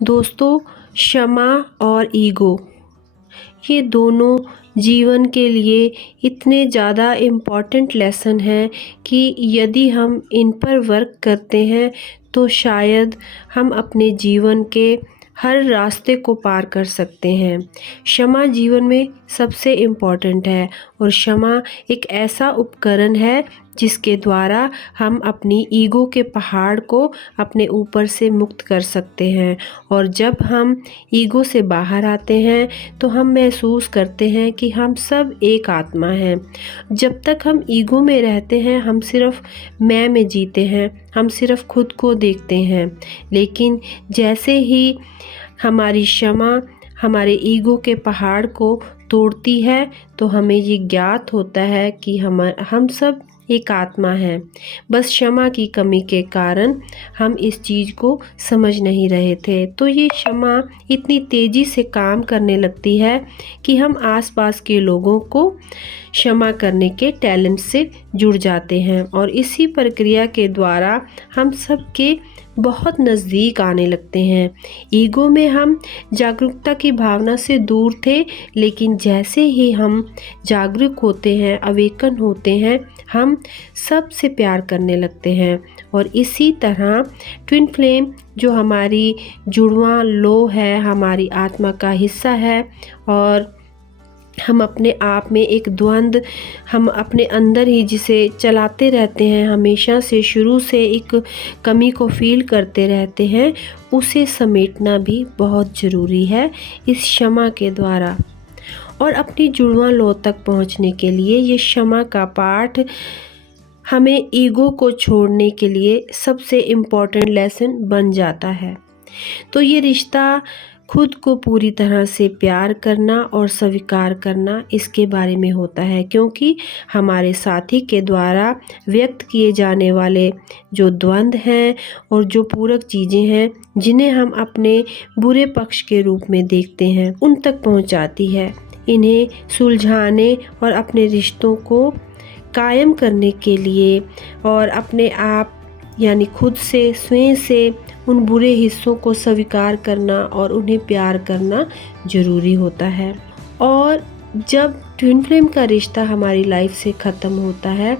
दोस्तों, क्षमा और ईगो ये दोनों जीवन के लिए इतने ज़्यादा इम्पॉर्टेंट लेसन हैं कि यदि हम इन पर वर्क करते हैं तो शायद हम अपने जीवन के हर रास्ते को पार कर सकते हैं। क्षमा जीवन में सबसे इम्पॉर्टेंट है और क्षमा एक ऐसा उपकरण है जिसके द्वारा हम अपनी ईगो के पहाड़ को अपने ऊपर से मुक्त कर सकते हैं। और जब हम ईगो से बाहर आते हैं तो हम महसूस करते हैं कि हम सब एक आत्मा हैं। जब तक हम ईगो में रहते हैं हम सिर्फ मैं में जीते हैं, हम सिर्फ खुद को देखते हैं। लेकिन जैसे ही हमारी क्षमा हमारे ईगो के पहाड़ को तोड़ती है तो हमें ये ज्ञात होता है कि हम सब एक आत्मा है। बस क्षमा की कमी के कारण हम इस चीज़ को समझ नहीं रहे थे। तो ये क्षमा इतनी तेज़ी से काम करने लगती है कि हम आसपास के लोगों को क्षमा करने के टैलेंट से जुड़ जाते हैं और इसी प्रक्रिया के द्वारा हम सबके बहुत नज़दीक आने लगते हैं। ईगो में हम जागरूकता की भावना से दूर थे, लेकिन जैसे ही हम जागरूक होते हैं, अवेकन होते हैं, हम सब से प्यार करने लगते हैं। और इसी तरह ट्विन फ्लेम जो हमारी जुड़वां लो है, हमारी आत्मा का हिस्सा है और हम अपने आप में एक द्वंद्व हम अपने अंदर ही जिसे चलाते रहते हैं, हमेशा से शुरू से एक कमी को फील करते रहते हैं, उसे समेटना भी बहुत ज़रूरी है इस क्षमा के द्वारा। और अपनी जुड़वां लो तक पहुंचने के लिए ये क्षमा का पाठ हमें ईगो को छोड़ने के लिए सबसे इम्पोर्टेंट लेसन बन जाता है। तो ये रिश्ता खुद को पूरी तरह से प्यार करना और स्वीकार करना इसके बारे में होता है, क्योंकि हमारे साथी के द्वारा व्यक्त किए जाने वाले जो द्वंद्व हैं और जो पूरक चीज़ें हैं जिन्हें हम अपने बुरे पक्ष के रूप में देखते हैं, उन तक पहुंचाती है। इन्हें सुलझाने और अपने रिश्तों को कायम करने के लिए और अपने आप यानी खुद से, स्वयं से उन बुरे हिस्सों को स्वीकार करना और उन्हें प्यार करना ज़रूरी होता है। और जब ट्विन फ्लेम का रिश्ता हमारी लाइफ से ख़त्म होता है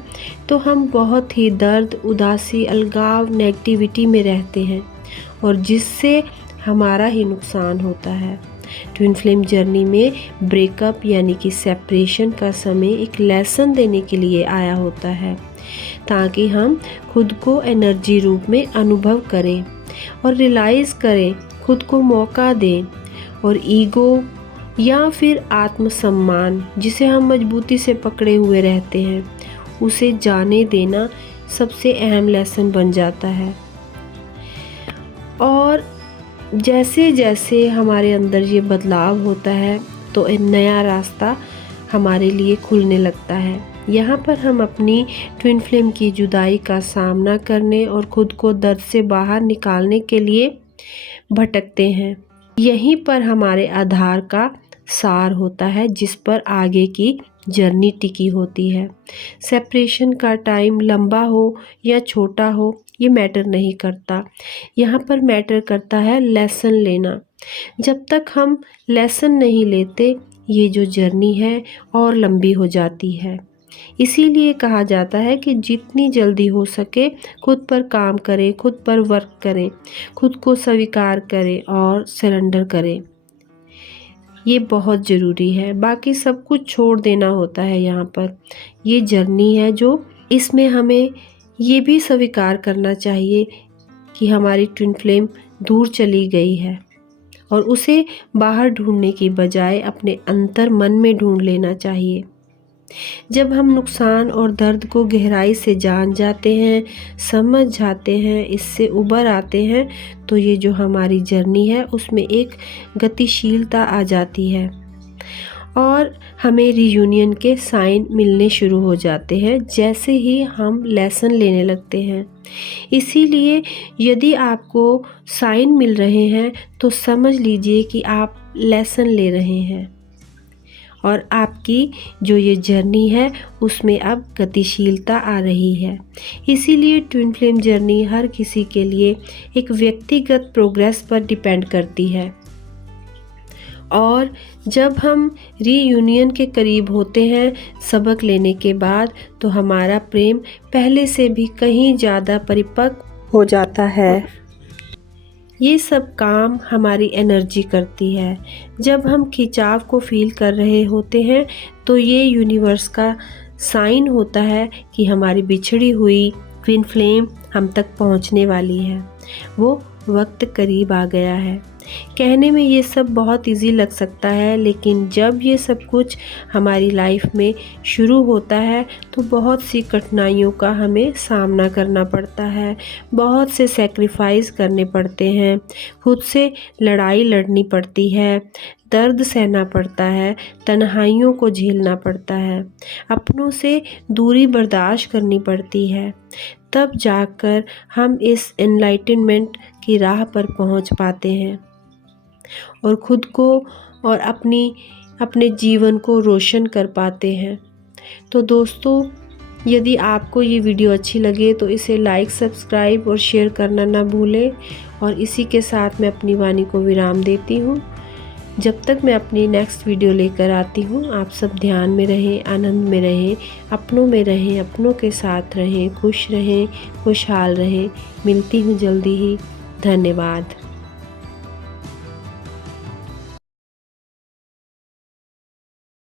तो हम बहुत ही दर्द, उदासी, अलगाव, नेगेटिविटी में रहते हैं और जिससे हमारा ही नुकसान होता है। ट्विन फ्लेम जर्नी में ब्रेकअप यानी कि सेपरेशन का समय एक लेसन देने के लिए आया होता है, ताकि हम खुद को एनर्जी रूप में अनुभव करें और रियलाइज़ करें, खुद को मौका दें और ईगो या फिर आत्मसम्मान जिसे हम मजबूती से पकड़े हुए रहते हैं, उसे जाने देना सबसे अहम लेसन बन जाता है। और जैसे जैसे हमारे अंदर ये बदलाव होता है तो एक नया रास्ता हमारे लिए खुलने लगता है। यहाँ पर हम अपनी ट्विन फ्लेम की जुदाई का सामना करने और खुद को दर्द से बाहर निकालने के लिए भटकते हैं। यहीं पर हमारे आधार का सार होता है जिस पर आगे की जर्नी टिकी होती है। सेपरेशन का टाइम लंबा हो या छोटा हो ये मैटर नहीं करता, यहाँ पर मैटर करता है लेसन लेना। जब तक हम लेसन नहीं लेते ये जो जर्नी है और लंबी हो जाती है। इसीलिए कहा जाता है कि जितनी जल्दी हो सके खुद पर काम करें, खुद पर वर्क करें, खुद को स्वीकार करें और सरेंडर करें। ये बहुत ज़रूरी है, बाकी सब कुछ छोड़ देना होता है। यहाँ पर ये जर्नी है जो इसमें हमें ये भी स्वीकार करना चाहिए कि हमारी ट्विन फ्लेम दूर चली गई है और उसे बाहर ढूंढने की बजाय अपने अंतर मन में ढूंढ लेना चाहिए। जब हम नुकसान और दर्द को गहराई से जान जाते हैं, समझ जाते हैं, इससे उबर आते हैं, तो ये जो हमारी जर्नी है उसमें एक गतिशीलता आ जाती है और हमें रीयूनियन के साइन मिलने शुरू हो जाते हैं जैसे ही हम लेसन लेने लगते हैं। इसीलिए यदि आपको साइन मिल रहे हैं तो समझ लीजिए कि आप लेसन ले रहे हैं और आपकी जो ये जर्नी है उसमें अब गतिशीलता आ रही है। इसीलिए ट्विन फ्लेम जर्नी हर किसी के लिए एक व्यक्तिगत प्रोग्रेस पर डिपेंड करती है। और जब हम रीयूनियन के करीब होते हैं सबक लेने के बाद, तो हमारा प्रेम पहले से भी कहीं ज़्यादा परिपक्व हो जाता है। ये सब काम हमारी एनर्जी करती है। जब हम खिंचाव को फील कर रहे होते हैं तो ये यूनिवर्स का साइन होता है कि हमारी बिछड़ी हुई ट्विन फ्लेम हम तक पहुंचने वाली है। वो वक्त करीब आ गया है। कहने में ये सब बहुत इजी लग सकता है, लेकिन जब ये सब कुछ हमारी लाइफ में शुरू होता है तो बहुत सी कठिनाइयों का हमें सामना करना पड़ता है, बहुत से सैक्रिफाइस करने पड़ते हैं, खुद से लड़ाई लड़नी पड़ती है, दर्द सहना पड़ता है, तन्हाइयों को झेलना पड़ता है, अपनों से दूरी बर्दाश्त करनी पड़ती है। तब जाकर हम इस एनलाइटनमेंट की राह पर पहुंच पाते हैं और खुद को और अपने जीवन को रोशन कर पाते हैं। तो दोस्तों, यदि आपको ये वीडियो अच्छी लगे तो इसे लाइक, सब्सक्राइब और शेयर करना ना भूलें। और इसी के साथ मैं अपनी वाणी को विराम देती हूँ। जब तक मैं अपनी नेक्स्ट वीडियो लेकर आती हूँ, आप सब ध्यान में रहें, आनंद में रहें, अपनों में रहें, अपनों के साथ रहें, खुश रहें, खुशहाल रहें। मिलती हूँ जल्दी ही। धन्यवाद।